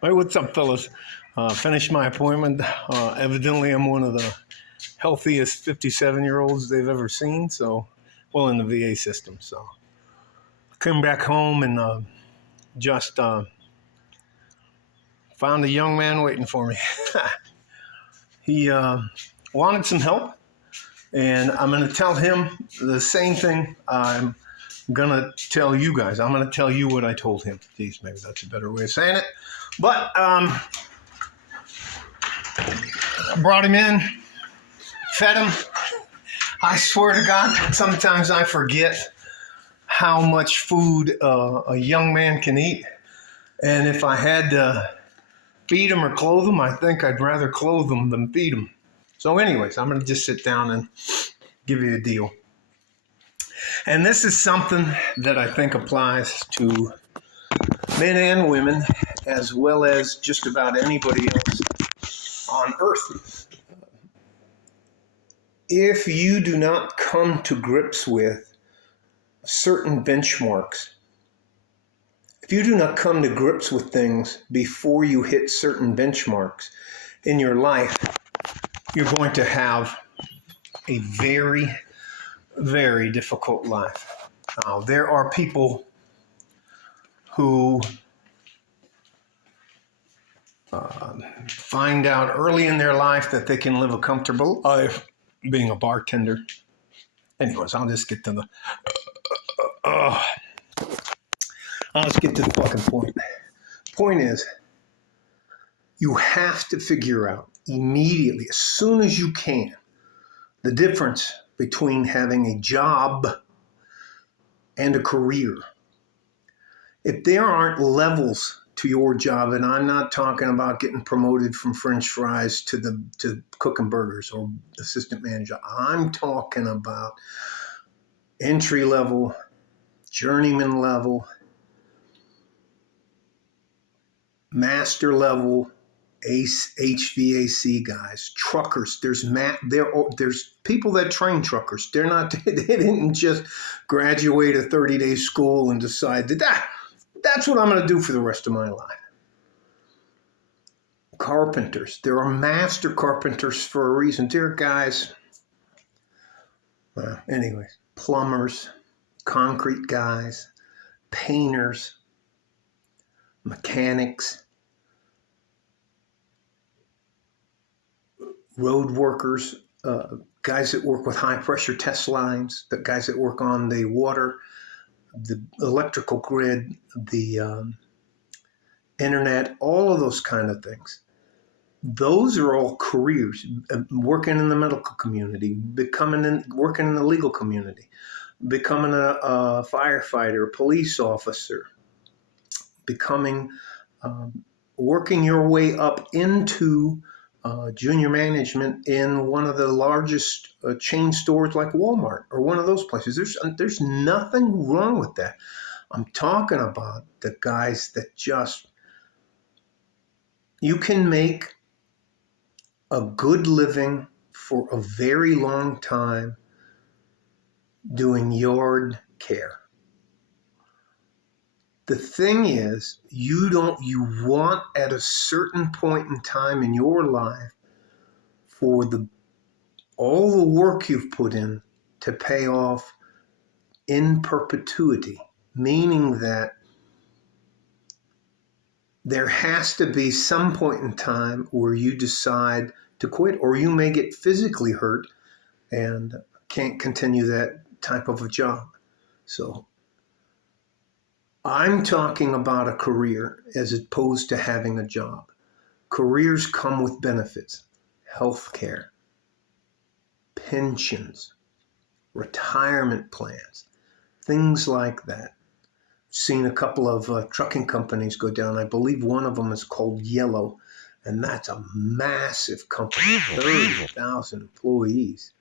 Hey, what's up, fellas? Finished my appointment. Evidently, I'm one of the healthiest 57-year-olds they've ever seen. So, well, in the VA system. So, came back home and just found a young man waiting for me. He wanted some help, and I'm going to tell him the same thing I'm going to tell you guys. I'm going to tell you what I told him. Geez, maybe that's a better way of saying it. But I brought him in, fed him. I swear to God, sometimes I forget how much food a young man can eat. And if I had to feed him or clothe him, I think I'd rather clothe him than feed him. So, anyways, I'm going to just sit down and give you a deal. And this is something that I think applies to men and women, as well as just about anybody else on earth. If you do not come to grips with certain benchmarks, if you do not come to grips with things before you hit certain benchmarks in your life, you're going to have a very, very difficult life. Now, there are people who find out early in their life that they can live a comfortable life being a bartender. Anyways, I'll just get to the I'll just get to the fucking point. Point is, you have to figure out immediately, as soon as you can, the difference between having a job and a career. If there aren't levels to your job, and I'm not talking about getting promoted from French fries to cooking burgers or assistant manager. I'm talking about entry level, journeyman level, master level, HVAC guys, truckers. There's people that train truckers. They're not. They didn't just graduate a 30-day school and decide that's what I'm going to do for the rest of my life. Carpenters. There are master carpenters for a reason. They're guys. Anyways, plumbers, concrete guys, painters, mechanics, road workers, guys that work with high pressure test lines, the guys that work on the water, the electrical grid, the internet, all of those kind of things. Those are all careers. Working in the medical community, working in the legal community, becoming a firefighter, a police officer, working your way up into junior management in one of the largest chain stores like Walmart or one of those places. There's nothing wrong with that. I'm talking about the guys that you can make a good living for a very long time doing yard care. The thing is, you want at a certain point in time in your life for all the work you've put in to pay off in perpetuity, meaning that there has to be some point in time where you decide to quit, or you may get physically hurt and can't continue that type of a job. So I'm talking about a career as opposed to having a job. Careers come with benefits, health care, pensions, retirement plans, things like that. Seen a couple of trucking companies go down. I believe one of them is called Yellow, and that's a massive company, 30,000 employees.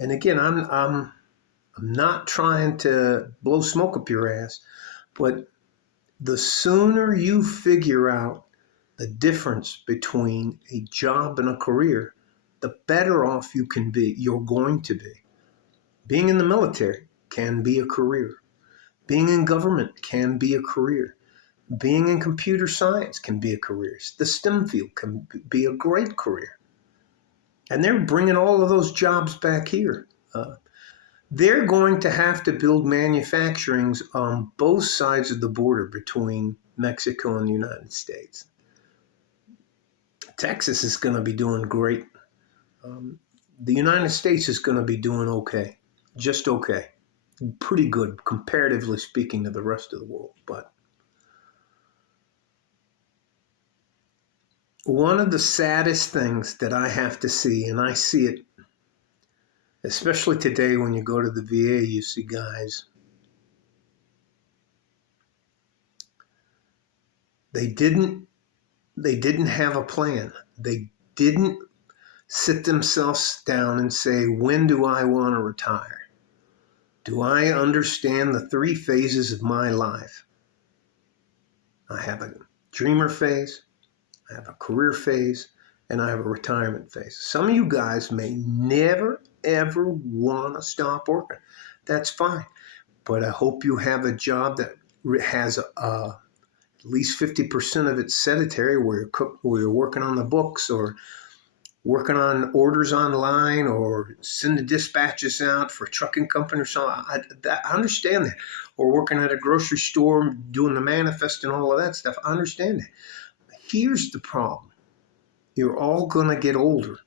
And again, I'm not trying to blow smoke up your ass, but the sooner you figure out the difference between a job and a career, the better off you're going to be. Being in the military can be a career. Being in government can be a career. Being in computer science can be a career. The STEM field can be a great career. And they're bringing all of those jobs back here. They're going to have to build manufacturings on both sides of the border between Mexico and the United States. Texas is going to be doing great. The United States is going to be doing okay, just okay, pretty good comparatively speaking to the rest of the world. But one of the saddest things that I have to see, and I see it especially today when you go to the VA, you see guys, they didn't have a plan. They didn't sit themselves down and say, when do I want to retire? Do I understand the 3 phases of my life? I have a dreamer phase, I have a career phase, and I have a retirement phase. Some of you guys may never, ever want to stop working. That's fine. But I hope you have a job that has at least 50% of it sedentary, where you're working on the books or working on orders online or sending dispatches out for a trucking company or something. I understand that. Or working at a grocery store, doing the manifest and all of that stuff. I understand that. Here's the problem. You're all going to get older.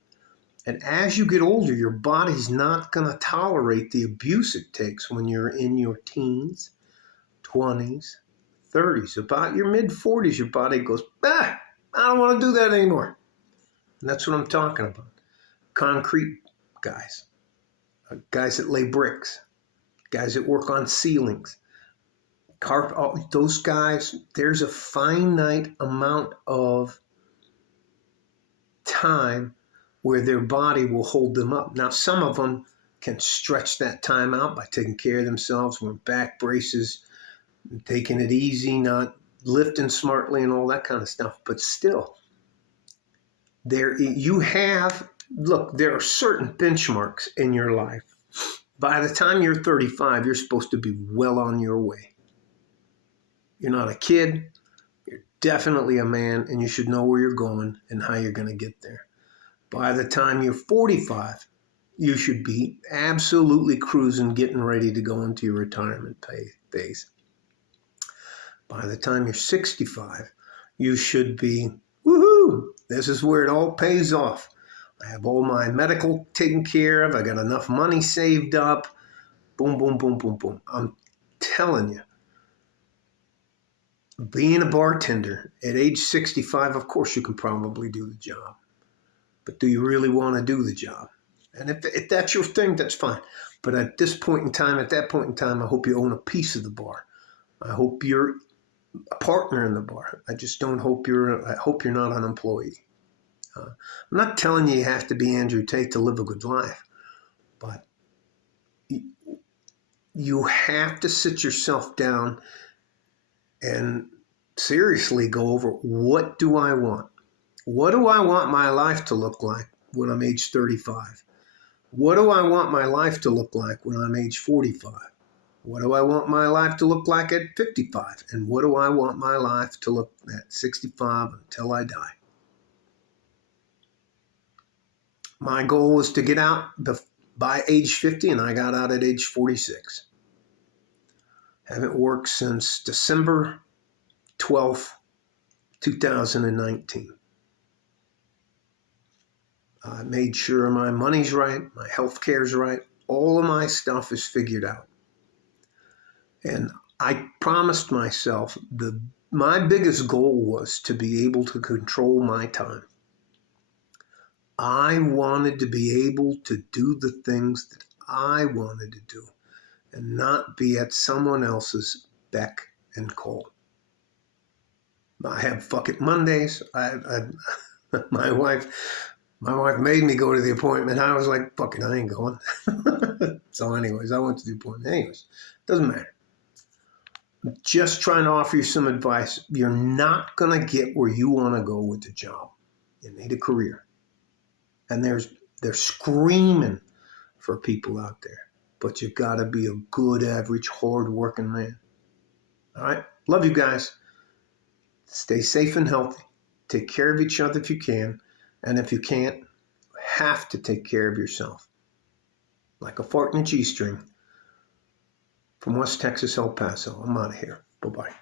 And as you get older, your body's not going to tolerate the abuse it takes when you're in your teens, 20s, 30s. About your mid-40s, your body goes, I don't want to do that anymore. And that's what I'm talking about. Concrete guys, guys that lay bricks, guys that work on ceilings, those guys, there's a finite amount of time where their body will hold them up. Now, some of them can stretch that time out by taking care of themselves, wearing back braces, taking it easy, not lifting smartly and all that kind of stuff. But still, there are certain benchmarks in your life. By the time you're 35, you're supposed to be well on your way. You're not a kid. You're definitely a man, and you should know where you're going and how you're going to get there. By the time you're 45, you should be absolutely cruising, getting ready to go into your retirement phase. By the time you're 65, you should be, woohoo, this is where it all pays off. I have all my medical taken care of. I got enough money saved up. Boom, boom, boom, boom, boom. I'm telling you, being a bartender at age 65, of course you can probably do the job. But do you really want to do the job? And if that's your thing, that's fine. But at that point in time, I hope you own a piece of the bar. I hope you're a partner in the bar. I just don't hope I hope you're not an employee. I'm not telling you have to be Andrew Tate to live a good life, but you have to sit yourself down and seriously go over, what do I want? What do I want my life to look like when I'm age 35? What do I want my life to look like when I'm age 45? What do I want my life to look like at 55? And what do I want my life to look at 65 until I die? My goal was to get out by age 50, and I got out at age 46. Haven't worked since December 12th, 2019. I made sure my money's right, my health care's right, all of my stuff is figured out. And I promised myself my biggest goal was to be able to control my time. I wanted to be able to do the things that I wanted to do and not be at someone else's beck and call. I have fuck it Mondays. My wife made me go to the appointment. I was like, fuck it, I ain't going. So anyways, I went to the appointment. Anyways, doesn't matter. I'm just trying to offer you some advice. You're not going to get where you want to go with the job. You need a career. And they're screaming for people out there. But you got to be a good, average, hard-working man. All right? Love you guys. Stay safe and healthy. Take care of each other if you can. And if you can't, have to take care of yourself. Like a fart in a G-string. From West Texas, El Paso. I'm out of here. Bye-bye.